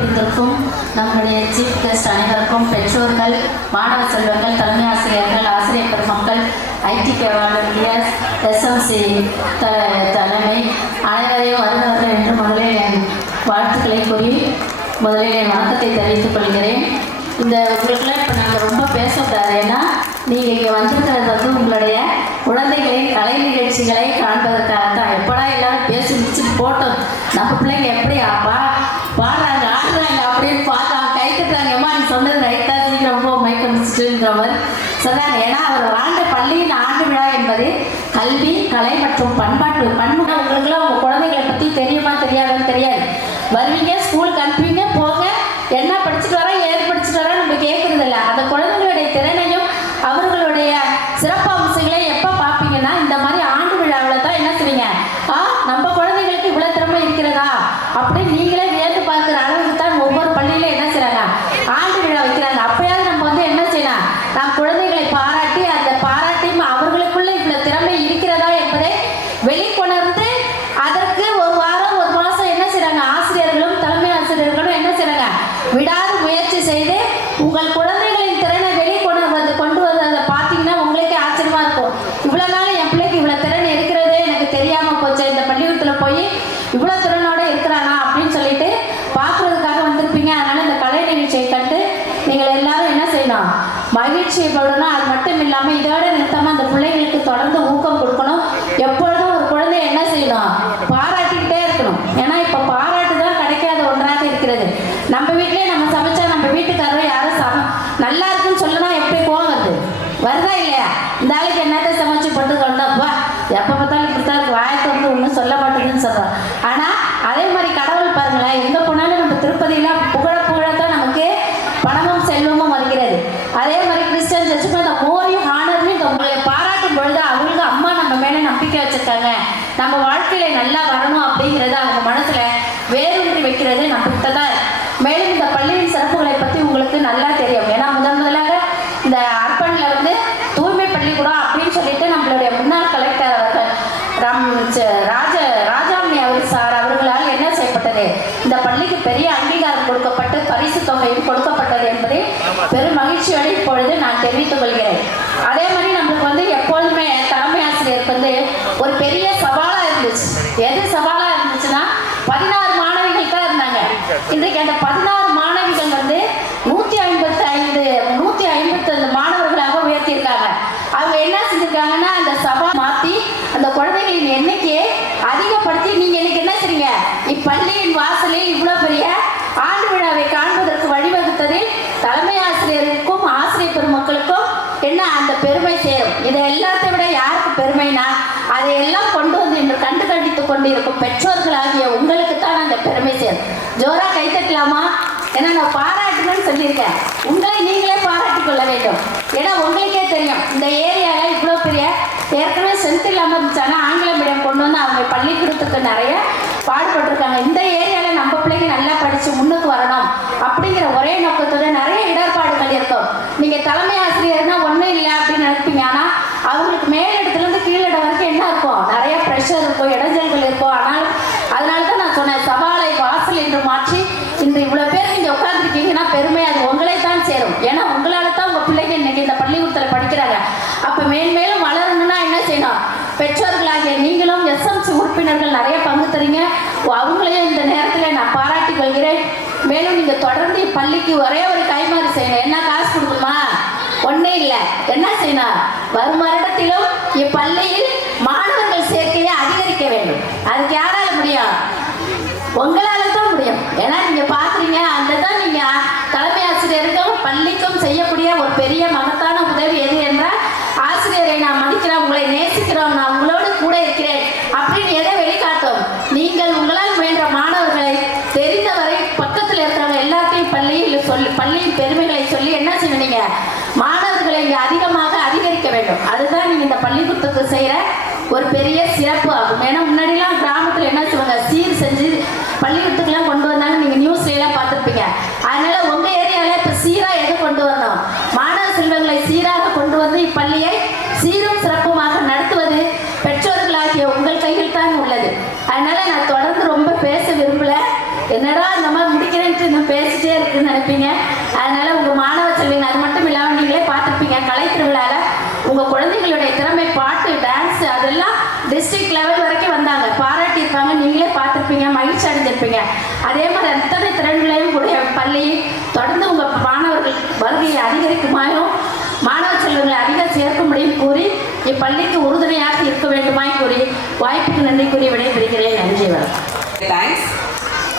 இருந்திருக்கும் நம்முடைய chief guest அனைவருக்கும் பெற்றோர்கள், மாணவ செல்வங்கள், தலைமை ஆசிரியர்கள், ஆசிரியர் பெருமக்கள், ஐடிகே வாலண்டியர்ஸ், எஸ்எம்சி தலைமை அனைவரையும் வருந்தவர்கள் என்று முதலில் என் வாழ்த்துக்களை கூறி முதலில் என் வணக்கத்தை தெரிவித்துக் கொள்கிறேன். இந்த உங்களுக்குலாம் இப்போ நாங்கள் ரொம்ப பேசக்கூடாது. ஏன்னா நீங்கள் இங்கே வந்திருக்கிறது வந்து உங்களுடைய குழந்தைகளின் கலை நிகழ்ச்சிகளை காண்பதற்காக தான். எப்படா எல்லாரும் பேசி முடிச்சுட்டு போட்டோம், நம்ம பிள்ளைங்க எப்படி பாடுறாங்க ஆடுறாங்க அப்படின்னு பார்த்தாங்க, கை தட்டுறாங்க. ஏமா நீ சொன்னது ரைட்டாக சீக்கிரம் ரொம்ப மயக்கம் முடிச்சுட்டுங்கிற மாதிரி சொன்னாங்க. ஏன்னா அவர் ஆண்டு பள்ளியின் ஆண்டு விழா என்பது கல்வி, கலை மற்றும் பண்பாட்டு உங்களுக்குலாம் உங்கள் குழந்தைகளை பற்றி தெரியுமா தெரியாதுன்னு தெரியாது. வருவீங்க, ஸ்கூலுக்கு அனுப்புவீங்க, போங்க, என்ன படிச்சுட்டு வரா ஏது படிச்சுட்டு வரா நம்ம கேட்குறது இல்லை. அந்த குழந்தைங்களுடைய திறனையும் அவர்களுடைய சிறப்பு அம்சங்களை எப்போ பார்ப்பீங்கன்னா இந்த மாதிரி ஆண்டு விழாவில் தான். என்ன செய்வீங்க, நம்ம குழந்தைங்களுக்கு இவ்வளோ திறமை இருக்கிறதா அப்படின்னு நீங்களே வியந்து பார்க்குற அளவுக்கு தான் ஒவ்வொரு பள்ளியிலும் என்ன செய்கிறாங்க, ஆண்டு விழா வைக்கிறாங்க. அப்போயாவது நம்ம வந்து என்ன செய்யலாம், நம் குழந்தைகளை பாராட்டி அந்த பாராட்டியும் அவர்களுக்குள்ள இவ்வளோ திறமை இருக்கிறதா என்பதை வெளிக்கொணர்ந்து அதற்கு ஒரு வாரம் ஒரு மாதம் என்ன செய்கிறாங்க, ஆசிரியர்களும் தலைமை ஆசிரியர்களும் என்ன செய்கிறாங்க, விடாது முயற்சி செய்து உங்கள் குழந்தைகளின் திறனை கொண்டு வந்ததை பார்த்தீங்கன்னா உங்களுக்கே ஆச்சரியமா இருக்கும். இவ்வளோ நாள் என் பிள்ளைக்கு இவ்வளோ திறன் இருக்கிறதே எனக்கு தெரியாமல் போச்சு, இந்த பள்ளிக்கூடத்தில் போய் இவ்வளோ திறனோட இருக்கிறானா அப்படின்னு சொல்லிட்டு பார்க்குறதுக்காக வந்திருப்பீங்க. அதனால இந்த கலை நிகழ்ச்சியை கண்டு நீங்கள் எல்லாரும் என்ன செய்யணும், மகிழ்ச்சியை படணும். அது மட்டும் இல்லாமல் இதோட நிறுத்தாமல் அந்த பிள்ளைங்களுக்கு தொடர்ந்து ஊக்கம் கொடுக்கணும். எப்பொழுதும் ஒரு குழந்தைய என்ன செய்யணும், பாராட்டிக்கிட்டே இருக்கணும். ஏன்னா இப்போ பாராட்டு தான் கிடைக்காத ஒன்றாக இருக்கிறது. நம்ம வீட்டிலே நம்ம சமைச்சா நம்ம வீட்டுக்காரரும் யாரும் நல்லா இருக்குன்னு சொல்லணும், எப்படி கோவம் வருதா இல்லையா? இந்த ஆளுக்கு என்னத்தை சமைச்சு போட்டு கொண்டப்பா எப்போ பார்த்தாலும் இப்படித்தான் இருக்கு, வாயத்தை வந்து ஒன்றும் சொல்ல மாட்டேங்குதுன்னு சொல்கிறோம். ஆனால் அதே மாதிரி கடவுள் பாருங்களேன், எங்கே போனாலும் நம்ம திருப்பதியெலாம் புகழத்தான் நமக்கு பணமும் செல்வமும் வருகிறது. அதே மாதிரி கிறிஸ்டியன் சர்ச்சுக்கும் அந்த மோரையும் ஆனர்வையும் உங்களை பாராட்டும் பொழுது அவங்களுக்கு அம்மா நம்ம மேலே நம்பிக்கை வச்சுருக்காங்க, நம்ம வாழ்க்கையில நல்லா வரணும் அப்படிங்கிறத அவங்க மனசில் வேரூன்றி வைக்கிறது நம்மகிட்ட தான். மேலும் இந்த பள்ளியின் சிறப்புகளை பற்றி உங்களுக்கு நல்லா தெரியும். ஏன்னா முதலாக இந்த அர்பனில் வந்து தூய்மை பள்ளிக்கூடம் அப்படின்னு சொல்லிட்டு நம்மளுடைய முன்னாள் கலெக்டர் அவர்கள் ராஜாமணி சார் அவர்களால் என்ன செய்யப்பட்டது, இந்த பள்ளிக்கு பெரிய அங்கீகாரம் கொடுக்கப்பட்டு பரிசு தொகையும் கொடுக்கப்பட்டது என்பதை பெரும் மகிழ்ச்சியோடு இப்பொழுது நான் தெரிவித்துக் கொள்கிறேன். அதே மாதிரி நம்மளுக்கு வந்து எப்பொழுதுமே தலைமை ஆசிரியருக்கு வந்து ஒரு பெரிய சவாலாக இருந்துச்சு. எது சவாலாக இருந்துச்சுன்னா 16 மாணவிகள் தான் இருந்தாங்க. இன்றைக்கு அந்த 16 மாணவிகள் வந்து 155 மாணவர்களாக உயர்த்தியிருக்காங்க. அவங்க என்ன செஞ்சிருக்காங்கன்னா அந்த சபா மாற்றி அந்த குழந்தைகளின் எண்ணிக்கையை அதிகப்படுத்தி நீங்கள் இன்னைக்கு என்ன செய்றீங்க, இப்பள்ளியின் வாசலில் இவ்வளோ பெரிய ஆண்டு விழாவை காண்பதற்கு வழிவகுத்ததில் தலைமை ஆசிரியருக்கும் ஆசிரியர் பெருமக்களுக்கும் என்ன அந்த பெருமை சேரும். இதை எல்லாத்தை விட யாருக்கு பெருமைனா அதையெல்லாம் கொண்டு வந்து இன்று கண்டித்து கொண்டிருக்கும் பெற்றோர்களாகிய உங்களுக்கு தான் அந்த பெருமை சேரும். ஜோரா கைத்தட்டலாமா? ஏன்னா நான் பாராட்டுன்னு சொல்லியிருக்கேன். உங்களை நீங்களே பாராட்டிக் கொள்ள வேண்டும். ஏன்னா உங்களுக்கே தெரியும் இந்த ஏரியாவில் இவ்வளோ பெரிய ஏற்கனவே ஸ்ட்ரென்த் இல்லாமல் இருந்துச்சானா ஆங்கில மீடியம் கொண்டு வந்து அவங்க பள்ளிக்கூடத்துக்கு நிறைய பாடுபட்டிருக்காங்க. இந்த ஏரியாவில் நம்ம பிள்ளைங்க நல்லா படித்து முன்னுக்கு வரணும் அப்படிங்கிற ஒரே நோக்கத்தோட நிறைய இடர்பாடுகள் இருக்கும். நீங்கள் தலைமை ஆசிரியர்னா ஒன்றும் இல்லை அப்படின்னு நினைப்பீங்க. ஆனால் அவங்களுக்கு மேலிடத்துலேருந்து கீழிடம் வரைக்கும் என்ன இருக்கும், நிறைய ப்ரெஷர் இருக்கும், இடைஞ்சல்கள் இருக்கும். அதனால தான் நான் சொன்னேன், சவாலை வாசல் என்று மாற்றி இந்த இவ்வளோ பேர் நீங்கள் உட்காந்துருக்கீங்கன்னா பெருமை அது உங்களே தான் சேரும். ஏன்னா உங்களால் தான் உங்கள் பிள்ளைங்க இன்னைக்கு இந்த பள்ளிக்கூடத்தில் படிக்கிறாங்க. அப்போ மேன்மேலும் வளரணும்னா என்ன செய்யணும், பெற்றோர்களாகிய நீங்களும் எஸ்எம்சி உறுப்பினர்கள் நிறைய பங்கு தரீங்க. அவங்களையும் இந்த நேரத்தில் நான் பாராட்டிக் கொள்கிறேன். மேலும் நீங்கள் தொடர்ந்து பள்ளிக்கு ஒரே ஒரு கைமாறு செய்யணும். என்ன காசு கொடுக்குமா, ஒன்றும் இல்லை. என்ன செய்யணும், வரும் வருடத்திலும் இப்பள்ளியில் மாணவர்கள் சேர்க்கையை அதிகரிக்க வேண்டும். அதுக்கு யாரால முடியும், உங்களால தான் முடியும். ஏன்னா நீங்கள் பார்க்குறீங்க, அந்த தான் நீங்கள் தலைமை ஆசிரியருக்கும் பள்ளிக்கும் செய்யக்கூடிய ஒரு பெரிய மகத்தான உதவி எது என்றால், ஆசிரியரை நான் மதிக்கிறேன், உங்களை நேசிக்கிறோம், நான் உங்களோடு கூட இருக்கிறேன் அப்படின்னு எதை வெளிக்காட்டும். நீங்கள் உங்களால் முயன்ற மாணவர்களை தெரிந்தவரை பக்கத்தில் இருக்கிறவங்க எல்லாத்தையும் பள்ளியின் பெருமைகளை சொல்லி என்ன செய்வீங்க, மாணவர்களை இங்கே அதிகமாக அதிகரிக்க வேண்டும். அதுதான் நீங்கள் இந்த பள்ளிக்கூடத்துக்கு செய்கிற ஒரு பெரிய சிறப்பு ஆகும். ஏன்னா முன்னாடிலாம் கிராமத்தில் என்ன செய்வாங்க, சீர் செஞ்சு பள்ளிக்கூடத்துக்குலாம் கொண்டு வந்தாங்க, நீங்கள் நியூஸ்லாம் பார்த்துருப்பீங்க. அதனால உங்கள் ஏரியாவில் இப்போ சீராக எது கொண்டு வரணும், மாணவ செல்வங்களை சீராக கொண்டு வந்து இப்பள்ளியை சீரும் சிறப்புமாக நடத்துவது பெற்றோர்களாகிய உங்கள் கையில் தான் உள்ளது. அதனால நான் தொடர்ந்து ரொம்ப பேச விரும்பல. என்னடா இந்த மாதிரி முடிக்கிறேன்ட்டு இன்னும் பேசிட்டே இருக்குன்னு நினைப்பீங்க. அதனால உங்கள் மாணவ செல்விங்க அது மட்டும் இல்லாமல் நீங்களே பார்த்துருப்பீங்க, கலை திருவிழாவில் உங்கள் குழந்தைகளுடைய திறமை, பாட்டு, டான்ஸ் அதெல்லாம் டிஸ்ட்ரிக்ட் லெவல் வரைக்கும் வந்தாங்க, பாராட்டியிருப்பாங்க. நீங்களே பார்த்துருப்பீங்க, மகிழ்ச்சி அடைஞ்சிருப்பீங்க. அதே மாதிரி அத்தனை திறன்களையும் கூடிய பள்ளியை தொடர்ந்து உங்கள் மாணவர்கள் வருகையை அதிகரிக்குமாயும் மாணவ செல்வங்களை அதிகம் சேர்க்கும்படியும் கூறி இப்பள்ளிக்கு உறுதுணையாக இருக்க வேண்டுமாய் கூறி வாய்ப்புக்கு நன்றி கூறி விடைபெறுகிறேன். நன்றி, வணக்கம். தேங்க்ஸ்.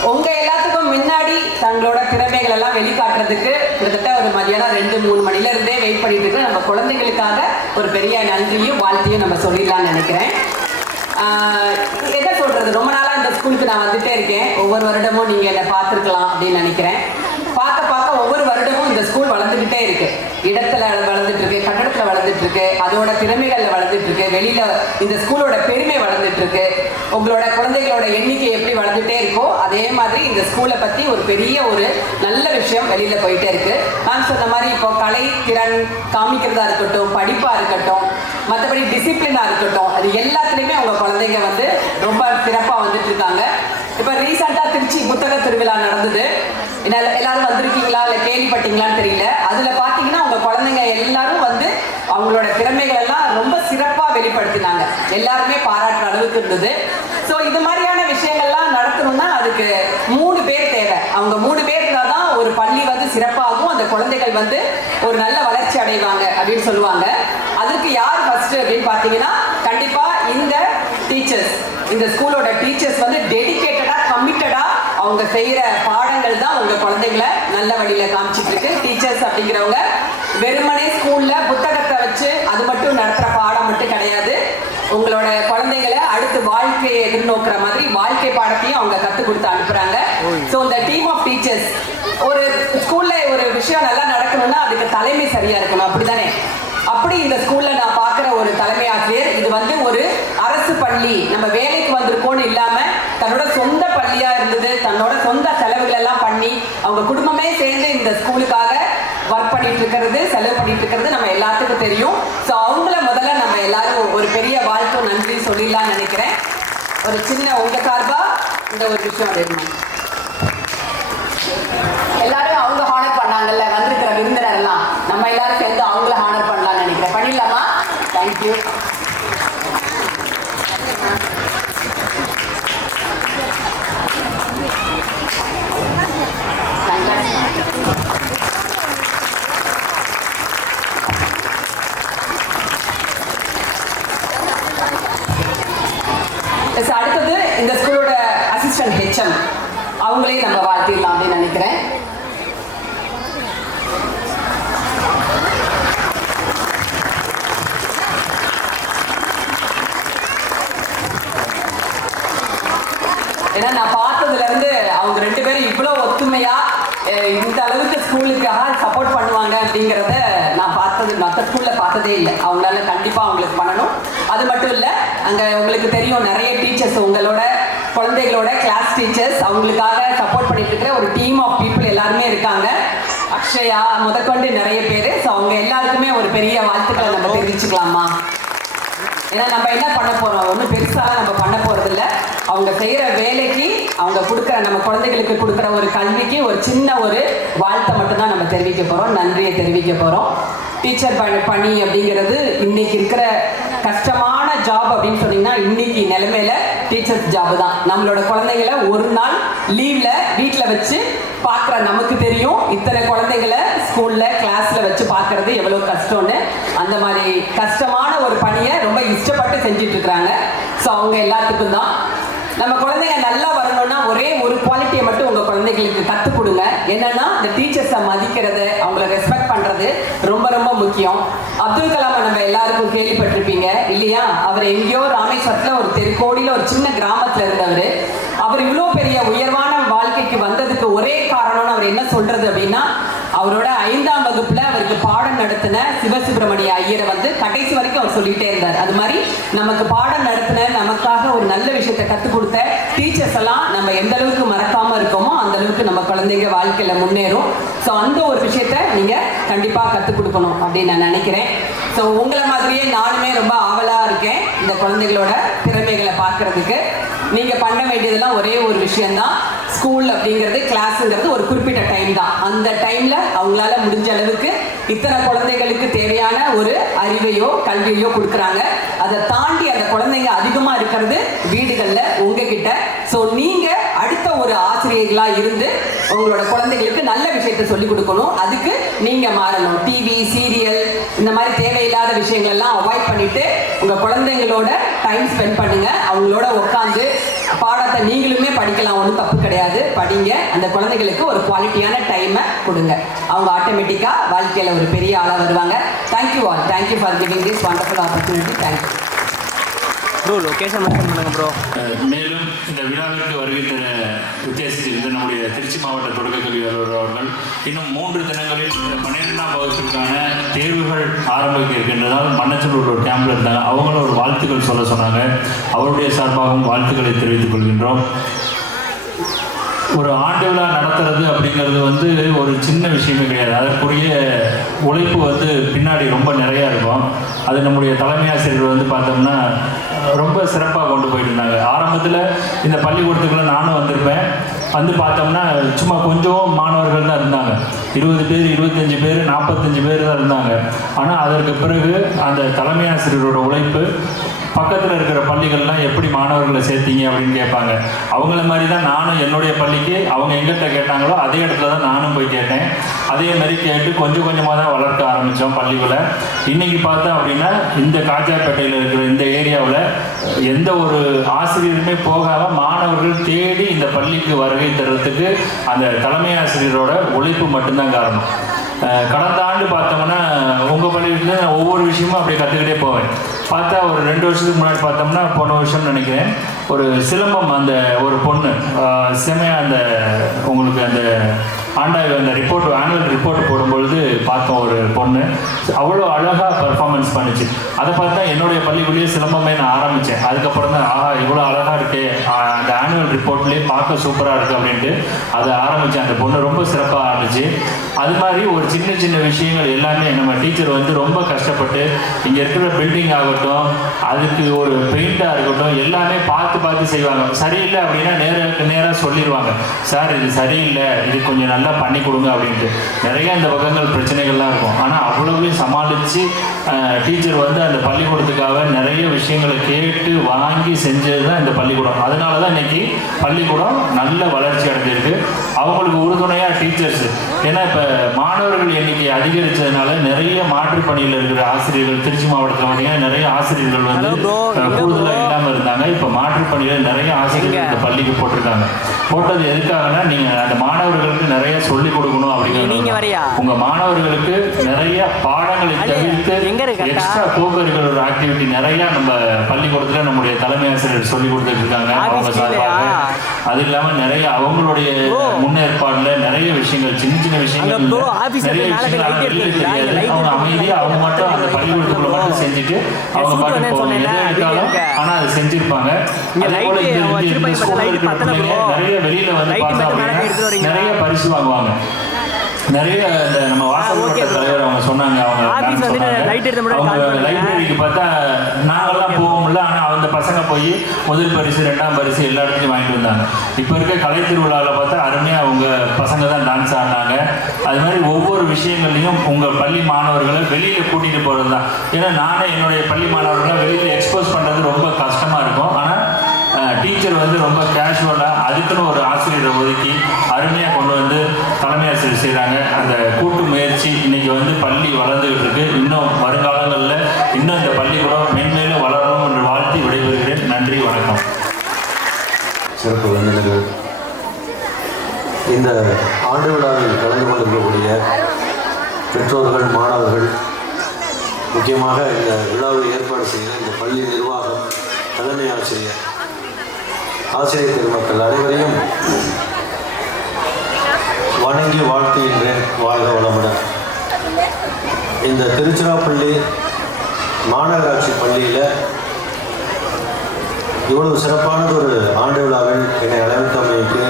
உங்க எல்லாத்துக்கும் முன்னாடி தங்களோட திறமைகள் எல்லாம் வெளிக்காட்டுறதுக்கு கிட்டத்தட்ட ஒரு மதியானம் 2-3 மணில இருந்தே வெயிட் பண்ணிட்டு இருக்கிற நம்ம குழந்தைகளுக்காக ஒரு பெரிய நன்றியும் வாழ்த்தையும் நம்ம சொல்லிடலாம்னு நினைக்கிறேன். என்ன சொல்றது, ரொம்ப நாளா இந்த ஸ்கூலுக்கு நான் வந்துட்டே இருக்கேன். ஒவ்வொரு வருடமும் நீங்க என்னை பார்த்துருக்கலாம் அப்படின்னு நினைக்கிறேன். பார்க்க பார்க்க ஒவ்வொரு வருடமும் இந்த ஸ்கூல் வளர்ந்துக்கிட்டே இருக்கு. இடத்துல வளர்ந்துட்டு இருக்கு, கட்டடத்துல வளர்ந்துட்டு இருக்கு, அதோட திறமைகள்ல வளர்ந்துட்டு இருக்கு, வெளியில இந்த ஸ்கூலோட பெருமை வளர்ந்துட்டு இருக்கு. உங்களோட குழந்தைகளோட எண்ணிக்கை எப்படி வளர்ந்துட்டே இருக்கோ அதே மாதிரி இந்த ஸ்கூலை பத்தி ஒரு பெரிய ஒரு நல்ல விஷயம் வெளியில போயிட்டே இருக்கு. நான் சொன்ன மாதிரி இப்போ கலை திறன் காமிக்கிறதா இருக்கட்டும், படிப்பா இருக்கட்டும், மற்றபடி டிசிப்ளினா இருக்கட்டும், அது எல்லாத்துலேயுமே அவங்க குழந்தைங்க வந்து ரொம்ப சிறப்பாக வந்துட்டு இருக்காங்க. இப்போ ரீசெண்டாக திருச்சி புத்தக திருவிழா நடந்தது. எல்லாரும் வந்திருக்கீங்களா இல்லை கேள்விப்பட்டீங்களான்னு தெரியல. அதில் பார்த்தீங்கன்னா அவங்க குழந்தைங்க எல்லாரும் வந்து அவங்களோட திறமைகள் எல்லாம் ரொம்ப சிறப்பாக வெளிப்படுத்தினாங்க. எல்லாருமே பாராட்டுற அளவுக்கு இருந்தது. ஸோ இது மாதிரியான விஷயங்கள்லாம் நடத்தணும்னா அதுக்கு 3 பேர் தேவை. அவங்க 3 பேர் இருந்தால் தான் ஒரு பள்ளி வந்து சிறப்பாகும், அந்த குழந்தைகள் வந்து ஒரு நல்ல வளர்ச்சி அடைவாங்க அப்படின்னு சொல்லுவாங்க. அதுக்கு யார் ஃபர்ஸ்ட் அப்படின்னு பார்த்தீங்கன்னா கண்டிப்பாக இந்த டீச்சர்ஸ், இந்த ஸ்கூலோட டீச்சர்ஸ் வந்து டெடிகேட்டடா கமிட்டடா அவங்க செய்யற பாடங்கள் தான் உங்க குழந்தைகளை நல்ல வழியில காமிச்சிட்டு இருக்கு. டீச்சர்ஸ் அப்படிங்கிறவங்க வெறுமனே ஸ்கூல்ல புத்தகத்தை வச்சு அது மட்டும் நடத்துற பாடம் மட்டும் கிடையாது. உங்களோட குழந்தைகளை அடுத்து வாழ்க்கையை எதிர்நோக்கிற மாதிரி வாழ்க்கை பாடத்தையும் அவங்க கற்றுக் கொடுத்து அனுப்புறாங்க. ஸோ இந்த டீம் ஆஃப் டீச்சர்ஸ், ஒரு ஸ்கூல்ல ஒரு விஷயம் நல்லா நடக்கணும்னா அதுக்கு தலைமை சரியா இருக்கணும், அப்படிதானே? அப்படி இந்த ஸ்கூல்ல நான் பார்க்குற ஒரு தலைமை ஆசிரியர், இது வந்து ஒரு அரசு பள்ளி, நம்ம வேலைக்கு வந்திருக்கோன்னு இல்லாம தன்னோட சொந்த பள்ளியா இருந்தது, தன்னோட சொந்த செலவுகள் எல்லாம் பண்ணி அவங்க குடும்பமே சேர்ந்து இந்த ஸ்கூலுக்காக ஒர்க் பண்ணிட்டு இருக்கிறது, செலவு பண்ணிட்டு இருக்கிறது நம்ம எல்லாத்துக்கும் தெரியும். ஸோ அவங்கள முதல்ல நம்ம எல்லாரும் ஒரு பெரிய வாழ்த்தும் நன்றி சொல்லிடலாம்னு நினைக்கிறேன். ஒரு சின்ன உங்க சார்பா இந்த ஒரு விஷயம் வேணும். எல்லாரும் அவங்க ஹானர் பண்ணாங்கல்ல, வந்திருக்கிற விருந்தினர் எல்லாம் நம்ம எல்லாரும் சேர்ந்து அவங்கள ஹானர் பண்ணலாம்னு நினைக்கிறேன். பண்ணிடலாமா? தேங்க்யூ. அடுத்தது இந்த ஸ்கூலோட அசிஸ்டன்ட் ஹெச்எம், அவங்களையும் நம்ம வாழ்த்திடலாம் அப்படின்னு நினைக்கிறேன். ஏன்னா நான் பார்த்ததுல இருந்து அவங்க 2 பேரும் இவ்வளவு ஒத்துமையா இந்த அளவுக்கு ஸ்கூலுக்காக சப்போர்ட் பண்ணுவாங்க அப்படிங்கிறத நான் பார்த்தது மற்ற ஸ்கூல்ல பார்த்ததே இல்லை. அவங்களால கண்டிப்பா அவங்களுக்கு பண்ணணும். அது மட்டும் இல்லை, அங்க உங்களுக்கு தெரியும் நிறைய டீச்சர்ஸ், உங்களோட குழந்தைகளோட கிளாஸ் டீச்சர்ஸ், அவங்களுக்காக சப்போர்ட் பண்ணிட்டு இருக்கிற ஒரு டீம் ஆஃப் பீப்புள் எல்லாருமே இருக்காங்க. அக்ஷயா முதற்கொண்டு நிறைய பேர். ஸோ அவங்க எல்லாருக்குமே ஒரு பெரிய வாழ்த்துக்களை நம்ம தெரிவிச்சுக்கலாமா? ஏன்னா நம்ம என்ன பண்ண போறோம், ஒன்றும் பெருசாக நம்ம பண்ண போறது இல்லை. அவங்க செய்யற வேலைக்கு, அவங்க கொடுக்குற நம்ம குழந்தைகளுக்கு கொடுக்குற ஒரு கல்விக்கு ஒரு சின்ன ஒரு வாழ்த்தை மட்டும்தான் நம்ம தெரிவிக்க போறோம், நன்றியை தெரிவிக்க போறோம். டீச்சர் பணி அப்படிங்கிறது இன்னைக்கு இருக்கிற கஷ்டமான ஜாப் அப்படின்னு சொன்னீங்கன்னா இன்னைக்கு நிலைமையில டீச்சர்ஸ் ஜாப் தான். நம்மளோட குழந்தைங்களை ஒரு நாள் லீவ்ல வீட்டில் வச்சு பார்க்குற நமக்கு தெரியும் இத்தனை குழந்தைங்களை ஸ்கூல்ல கிளாஸ்ல வச்சு பார்க்கறது எவ்வளவு கஷ்டம்னு. அந்த மாதிரி கஷ்டமான ஒரு பணியை ரொம்ப இஷ்டப்பட்டு செஞ்சுட்டு இருக்கிறாங்க. ஸோ அவங்க எல்லாத்துக்கும் தான். நம்ம குழந்தைங்க நல்லா வரணும்னா ஒரே ஒரு குவாலிட்டியை மட்டும் உங்க குழந்தைகளுக்கு கற்றுக் கொடுங்க. என்னன்னா இந்த டீச்சர்ஸை மதிக்கிறது, அவங்கள ரெஸ்பெக்ட் பண்றது ரொம்ப ரொம்ப முக்கியம். அப்துல் கலாமை நம்ம எல்லாருக்கும் கேள்விப்பட்டிருப்பீங்க இல்லையா? அவர் எங்கேயோ ராமேஸ்வரத்துல ஒரு தெருக்கோடியில ஒரு சின்ன கிராமத்துல இருந்தவர். அவர் இவ்வளோ பெரிய உயர்வான வாழ்க்கைக்கு வந்ததுக்கு ஒரே காரணம்னு அவர் என்ன சொல்றது அப்படின்னா, அவரோட 5ஆம் வகுப்புல அவருக்கு பாடம் நடத்தின சிவசுப்பிரமணிய ஐயரை வந்து கடைசி வரைக்கும் அவர் சொல்லிட்டே இருந்தார். அது மாதிரி நமக்கு பாடம் நடத்தின, நமக்காக ஒரு நல்ல விஷயத்தை கற்றுக் கொடுத்த டீச்சர்ஸ் எல்லாம் நம்ம எந்த அளவுக்கு மறக்காம இருக்கோமோ அந்த அளவுக்கு நம்ம குழந்தைங்க வாழ்க்கையில முன்னேறும். ஸோ அந்த ஒரு விஷயத்த நீங்க கண்டிப்பா கற்றுக் கொடுக்கணும் அப்படின்னு நான் நினைக்கிறேன். ஸோ உங்களை மாதிரியே நானுமே ரொம்ப ஆவலா இருக்கேன் இந்த குழந்தைகளோட திறமைகளை பார்க்கறதுக்கு. நீங்கள் பண்ண வேண்டியதெல்லாம் ஒரே ஒரு விஷயம்தான். ஸ்கூல் அப்படிங்கிறது, கிளாஸுங்கிறது ஒரு குறிப்பிட்ட டைம் தான். அந்த டைமில் அவங்களால முடிஞ்ச அளவுக்கு இத்தனை குழந்தைகளுக்கு தேவையான ஒரு அறிவையோ கல்வியோ கொடுக்குறாங்க. அதை தாண்டி அந்த குழந்தைங்க அதிகமாக இருக்கிறது வீடுகளில் உங்ககிட்ட. ஸோ நீங்கள் அடுத்த ஒரு ஆசிரியர்களாக இருந்து உங்களோட குழந்தைகளுக்கு நல்ல விஷயத்தை சொல்லிக் கொடுக்கணும். அதுக்கு நீங்கள் மாறணும். டிவி, சீரியல், இந்த மாதிரி தேவையில்லாத விஷயங்கள் எல்லாம் அவாய்ட் பண்ணிட்டு உங்கள் குழந்தைங்களோட டைம் ஸ்பெண்ட் பண்ணுங்க. அவங்களோட உட்காந்து பாடத்தை நீங்களுமே படிக்கலாம், ஒன்றும் தப்பு கிடையாது. படிங்க. அந்த குழந்தைகளுக்கு ஒரு குவாலிட்டியான டைமை கொடுங்க. அவங்க ஆட்டோமேட்டிக்காக வாழ்க்கையில் ஒரு பெரிய ஆளாக வருவாங்க. Thank you all. Thank you for giving this wonderful opportunity. Thank you bro. Location mention பண்ணுங்க ப்ரோ. மேலும் இந்த விழாவிற்கு வருகை தர உத்தேசித்திருந்த நம்முடைய திருச்சி மாவட்ட தொடக்கக்கல்வி அலுவலர் அவர்கள் இன்னும் 3 தினங்களில் இந்த 12ஆம் வகுப்பிற்கான தேர்வுகள் ஆரம்பிக்க இருக்கின்றதால் மன்னச்சநல்லூர் ஒரு கேம்பில் இருந்தாங்க. அவங்களும் ஒரு வாழ்த்துக்கள் சொல்ல சொன்னாங்க. அவருடைய சார்பாகவும் வாழ்த்துக்களை தெரிவித்துக் கொள்கின்றோம். ஒரு ஆண்டு விழா நடத்துறது அப்படிங்கிறது வந்து ஒரு சின்ன விஷயமே கிடையாது. அதற்குரிய உழைப்பு பின்னாடி ரொம்ப நிறையா இருக்கும். அது நம்முடைய தலைமை ஆசிரியர் பார்த்தோம்னா ரொம்ப சிறப்பாக கொண்டு போயிட்டு இருந்தாங்க. ஆரம்பத்தில் இந்த பள்ளிக்கூடத்துக்குள்ள நானும் வந்திருப்பேன். பார்த்தோம்னா சும்மா கொஞ்சம் மாணவர்கள் தான் இருந்தாங்க. 20 பேர், 25 பேர், 45 பேர் தான் இருந்தாங்க. ஆனால் அதற்கு பிறகு அந்த தலைமை ஆசிரியரோட உழைப்பு, பக்கத்தில் இருக்கிற பள்ளிகள்லாம் எப்படி மாணவர்களை சேர்த்தீங்க அப்படின்னு கேட்பாங்க. அவங்கள மாதிரி தான் நானும் என்னுடைய பள்ளிக்கு அவங்க எங்கிட்ட கேட்டாங்களோ அதே இடத்துல தான் நானும் போய் கேட்டேன். அதே மாதிரி கேட்டு கொஞ்சம் கொஞ்சமாக தான் வளர்க்க ஆரம்பித்தோம் பள்ளிகளை. இன்றைக்கி பார்த்தோம் அப்படின்னா இந்த காஜாப்பேட்டையில் இருக்கிற இந்த ஏரியாவில் எந்த ஒரு ஆசிரியருமே போகாமல் மாணவர்கள் தேடி இந்த பள்ளிக்கு வருகை தர்றதுக்கு அந்த தலைமை ஆசிரியரோட உழைப்பு மட்டும்தான் காரணம். கடந்த ஆண்டு பார்த்தோம்னா உங்கள் பள்ளியிலேருந்து நான் ஒவ்வொரு விஷயமும் அப்படியே கற்றுக்கிட்டே போவேன். பார்த்தா ஒரு 2 வருஷத்துக்கு முன்னாடி பார்த்தோம்னா, போன வருஷம் நினைக்கிறேன், ஒரு சிலம்பம் அந்த ஒரு பொண்ணு செமையாக அந்த உங்களுக்கு அந்த அந்த ஆனுவல் ரிப்போர்ட் போடும்பொழுது பார்த்தோம். ஒரு பொண்ணு அவ்வளோ அழகாக பர்ஃபார்மன்ஸ் பண்ணிச்சு. அதை பார்த்தா என்னுடைய பள்ளிக்குள்ளேயே சிலம்பமே நான் ஆரம்பித்தேன். அதுக்கப்புறம் தான் இவ்வளோ அழகாக இருக்கே, அந்த ஆனுவல் ரிப்போர்ட்லேயே பார்க்க சூப்பராக இருக்குது அப்படின்ட்டு அதை ஆரம்பித்தேன். அந்த பொண்ணு ரொம்ப சிறப்பாக ஆரம்பிச்சு. அது மாதிரி ஒரு சின்ன சின்ன விஷயங்கள் எல்லாமே நம்ம டீச்சர் ரொம்ப கஷ்டப்பட்டு இங்கே இருக்கிற பில்டிங் ஆகட்டும், அதுக்கு ஒரு பெயிண்டாக இருக்கட்டும், எல்லாமே பார்த்து செய்வாங்க. சரியில்லை அப்படின்னா நேராக சொல்லிடுவாங்க, சார் இது சரியில்லை, இது கொஞ்சம் நல்லா பண்ணி கொடுங்க அப்படின்ட்டு. நிறைய இந்த பக்கங்கள் பிரச்சனைகள்லாம் இருக்கும். ஆனால் அவ்வளோவையும் சமாளித்து டீச்சர் அந்த பள்ளிக்கூடத்துக்காக நிறைய விஷயங்களை கேட்டு வாங்கி செஞ்சது தான் இந்த பள்ளிக்கூடம். அதனால தான் இன்னைக்கு பள்ளிக்கூடம் நல்ல வளர்ச்சி அடைஞ்சிருக்கு. அவங்களுக்கு உறுதுணையாக டீச்சர்ஸ், ஏன்னா இப்போ மாணவர்கள் எண்ணிக்கை அதிகரித்ததுனால நிறைய மாற்றுப் பணியில் இருக்கிற ஆசிரியர்கள் திருச்சி மாவட்டத்தில் பார்த்தீங்கன்னா நிறைய ஆசிரியர்கள் கூடுதலாக இல்லாமல் இருந்தாங்க. இப்போ மாற்றுப் பணியில் நிறைய ஆசிரியர்கள் இந்த பள்ளிக்கு போட்டிருக்காங்க. போட்டது எதுக்காகனா நீங்கள் அந்த மாணவர்களுக்கு நிறைய சொல்லிக் கொடுக்கணும் அப்படிங்கிறது. உங்கள் மாணவர்களுக்கு நிறைய பாடங்களை தவிர்த்து எக்ஸ்ட்ரா கோகரிக்குலர் ஆக்டிவிட்டி நிறைய நம்ம பள்ளிக்கூடத்தில் நம்முடைய தலைமை ஆசிரியர் சொல்லி கொடுத்துட்டு இருக்காங்க அவங்க சார்பாக. அது இல்லாமல் நிறைய அவங்களுடைய முன்னேற்பாடில் நிறைய விஷயங்கள், சின்ன சின்ன விஷயங்கள், நிறைய விஷயங்கள் வெளியே தெரியாது. அவங்க அமைதியாக அவங்க மட்டும் அந்த பள்ளிக்கூடத்துக்குள்ள மட்டும் செஞ்சுட்டு அவங்க பாட்டு போவாங்க. எது எடுத்தாலும் ஆனால் அதை செஞ்சிருப்பாங்க. அதே போல நிறைய வெளியில பார்த்தோம் அப்படின்னா நிறைய பரிசு வாங்குவாங்க. நிறைய இந்த நம்ம வாசல் தலைவர் அவங்க சொன்னாங்க, அவங்க லைப்ரரிக்கு பார்த்தா நாங்கள்லாம் போவோம்ல, ஆனால் அந்த பசங்க போய் முதல் பரிசு 2ஆம் பரிசு எல்லா இடத்துலையும் வாங்கிட்டு வந்தாங்க. இப்போ இருக்க கலை திருவிழாவில் பார்த்தா அருமையாக அவங்க பசங்க தான் டான்ஸ் ஆடினாங்க. அது மாதிரி ஒவ்வொரு விஷயங்கள்லையும் உங்கள் பள்ளி மாணவர்களை வெளியில் கூட்டிகிட்டு போகிறது தான். ஏன்னா நானே என்னுடைய பள்ளி மாணவர்களை வெளியில் எக்ஸ்போஸ் பண்ணுறது ரொம்ப கஷ்டமாக இருக்கும். ஆனால் டீச்சர் ரொம்ப கேஷுவலாக அதுக்குன்னு ஒரு ஆசிரியரை ஒதுக்கி அருமையாக கொண்டு தலைமை ஆசிரியர் செய்கிறாங்க. அந்த கூட்டு முயற்சி இன்னைக்கு பள்ளி வளர்ந்துகிட்டு இருக்கு. இன்னும் வருங்காலங்களில் இன்னும் இந்த பள்ளிக்கூடம் மென்மேலும் வளரணும் என்று வாழ்த்தி விடைபெறுகிறேன். நன்றி, வணக்கம். சிறப்பு விருந்தினர்கள், இந்த ஆண்டு விழாவில் கலந்து கொண்டிருக்கக்கூடிய பெற்றோர்கள், மாணவர்கள், முக்கியமாக இந்த விழாவை ஏற்பாடு செய்கிற இந்த பள்ளி நிர்வாகம், தலைமை ஆசிரியர், ஆசிரியர் பெருமக்கள் அனைவரையும் வணங்கி வாழ்த்துகின்றேன். வாழ்க வளமுடன். இந்த திருச்சிராப்பள்ளி மாநகராட்சி பள்ளியில் இவ்வளவு சிறப்பானது ஒரு ஆண்டு விழாவில் என்னை அழைத்தமைக்கு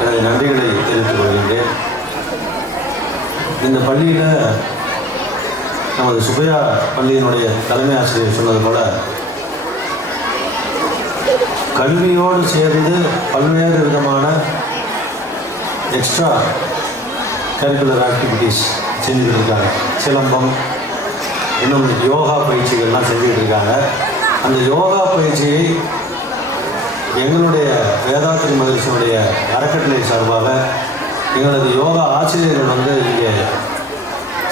எனது நன்றிகளை தெரிவித்துக் கொள்கின்றேன். இந்த பள்ளியில் நமது சுபையா பள்ளியினுடைய தலைமை ஆசிரியர் சொன்னது போல கல்வியோடு சேர்ந்து பல்வேறு விதமான எக்ஸ்ட்ரா கரிக்குலர் ஆக்டிவிட்டீஸ் செஞ்சுக்கிட்டு இருக்காங்க. சிலம்பம், இன்னும் யோகா பயிற்சிகள்லாம் செஞ்சுக்கிட்டு இருக்காங்க. அந்த யோகா பயிற்சியை எங்களுடைய வேதாத்ரி மகிழ்ச்சியுடைய அறக்கட்டளை சார்பாக எங்களது யோகா ஆசிரியர்கள் வந்து இங்கே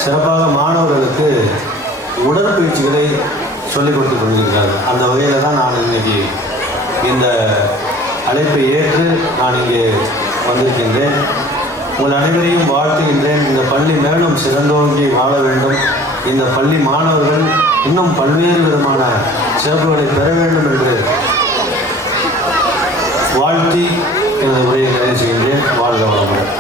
சிறப்பாக மாணவர்களுக்கு உடற்பயிற்சிகளை சொல்லிக் கொடுத்து கொண்டிருக்கிறார்கள். அந்த வகையில் தான் நான் இன்றைக்கி இந்த அழைப்பை ஏற்று நான் இங்கே வந்திருக்கின்றேன். உங்கள் அனைவரையும் வாழ்த்துகின்றேன். இந்த பள்ளி மேலும் சிறந்தோங்கி வாழ வேண்டும். இந்த பள்ளி மாணவர்கள் இன்னும் பல்வேறு விதமான சிறப்புகளை பெற வேண்டும் என்று வாழ்த்தி எனது உரையை நிறைவு செய்கின்றேன். வாழ்க வளமுடன்.